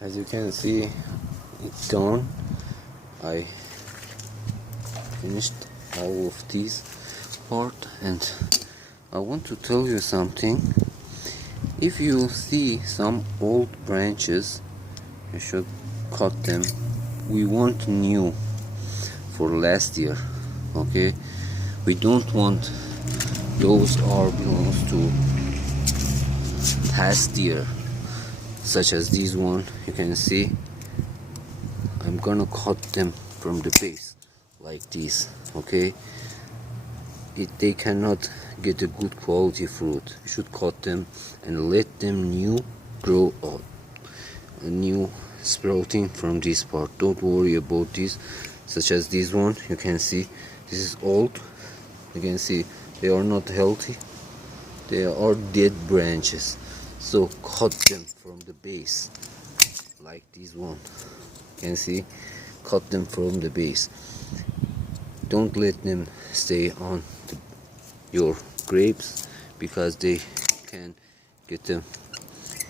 As you can see, it's done. I finished all of this part, and I want to tell you something. If you see some old branches, you should cut them. We want new for last year, okay? We don't want those are belongs to past year, such as this one. You can see I'm gonna cut them from the base like this, okay? They cannot get a good quality fruit. You should cut them and let them new grow up, a new sprouting from this part. Don't worry about this, such as this one. You can see this is old. You can see they are not healthy. They are dead branches, so cut them from the base like this one. You can see, cut them from the base. Don't let them stay on your grapes, because they can get a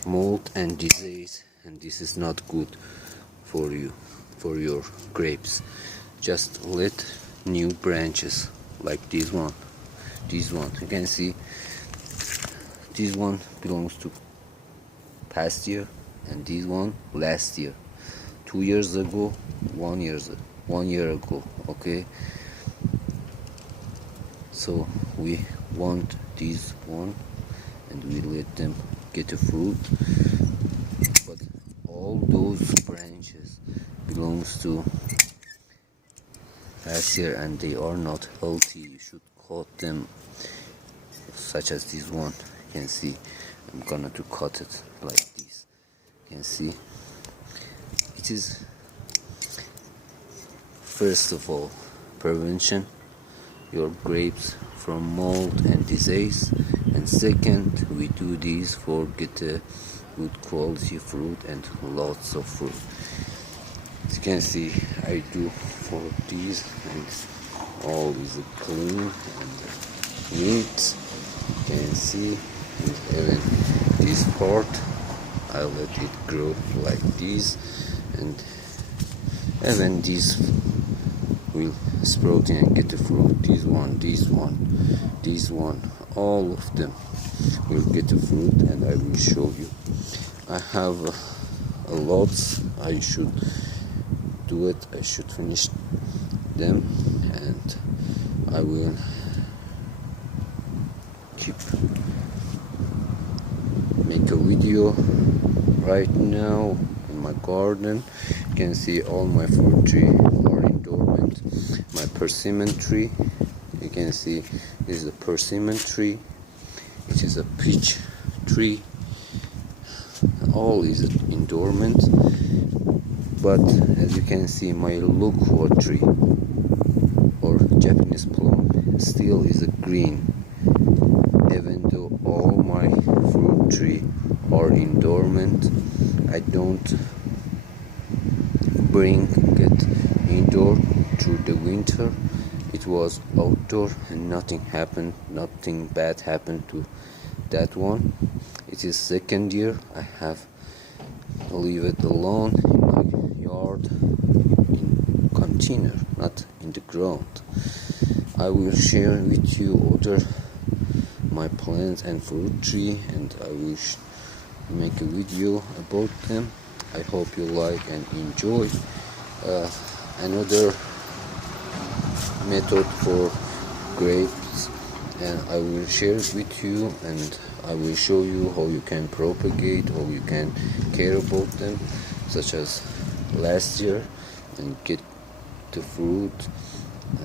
mold and disease, and this is not good for you, for your grapes. Just let new branches like this one. This one, you can see, this one belongs to past year, and this one last year, 2 years ago, 1 year ago, okay? So we want this one, and we let them get a fruit, but all those branches belongs to last year and they are not healthy. You should cut them, such as this one. You can see I'm gonna to cut it like this. You can see it is, first of all, prevention your grapes from mold and disease, and second, we do this for get a good quality fruit and lots of fruit. As you can see, I do for these, and all is clean and neat. You can see, and even this part I let it grow like this, and even this will sprout and get the fruit. This one, all of them will get the fruit, and I will show you. I have a lot. I should do it. I should finish them, and I will make a video right now in my garden. You can see all my fruit tree are in dormant. My persimmon tree, you can see, this is a persimmon tree. It is a peach tree. All is in dormant. But as you can see, my loquat tree or Japanese plum still is a green. Even though all my fruit tree are in dormant, I don't get indoor through the winter. It was outdoor and nothing happened, nothing bad happened to that one. It is second year. I have leave it alone in my yard in container, not in the ground. I will share with you other my plants and fruit tree, and I will make a video about them. I hope you like and enjoy. Another method for grapes, and I will share it with you, and I will show you how you can propagate, how you can care about them, such as last year, and get the fruit.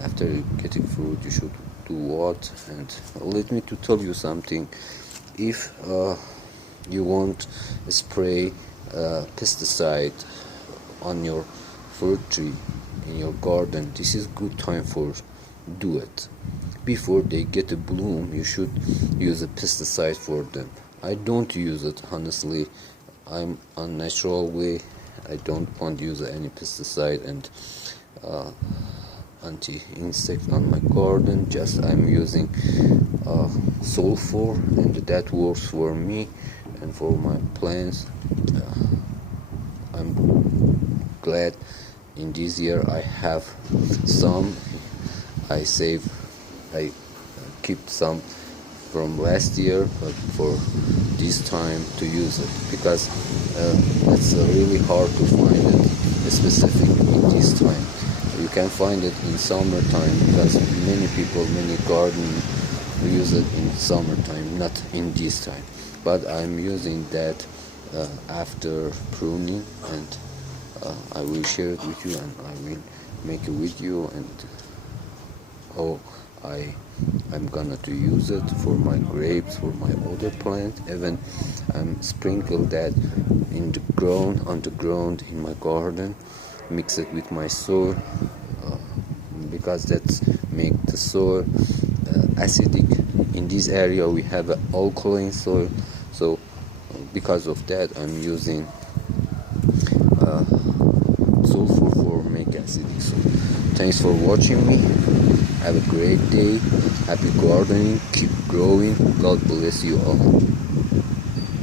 After getting fruit, you should do what? And let me to tell you something. If you want to spray pesticide on your fruit tree in your garden, this is good time for do it. Before they get a bloom, you should use a pesticide for them. I don't use it, honestly. I'm on natural way. I don't want to use any pesticide and anti-insect on my garden. Just I'm using sulfur, and that works for me and for my plants. I'm glad in this year I have some. I keep some from last year, but for this time to use it, because it's really hard to find it specific in this time. You can find it in summertime, because many gardeners use it in summertime, not in this time. But I'm using that after pruning, and I will share it with you, and I will make a video and how I'm gonna to use it for my grapes, for my other plant. Even sprinkle that in the ground, on the ground in my garden, mix it with my soil, because that's make the soil acidic. In this area we have an alkaline soil, so because of that I'm using sulfur for make acidic soil. Thanks for watching me. Have a great day. Happy gardening. Keep growing. God bless you all.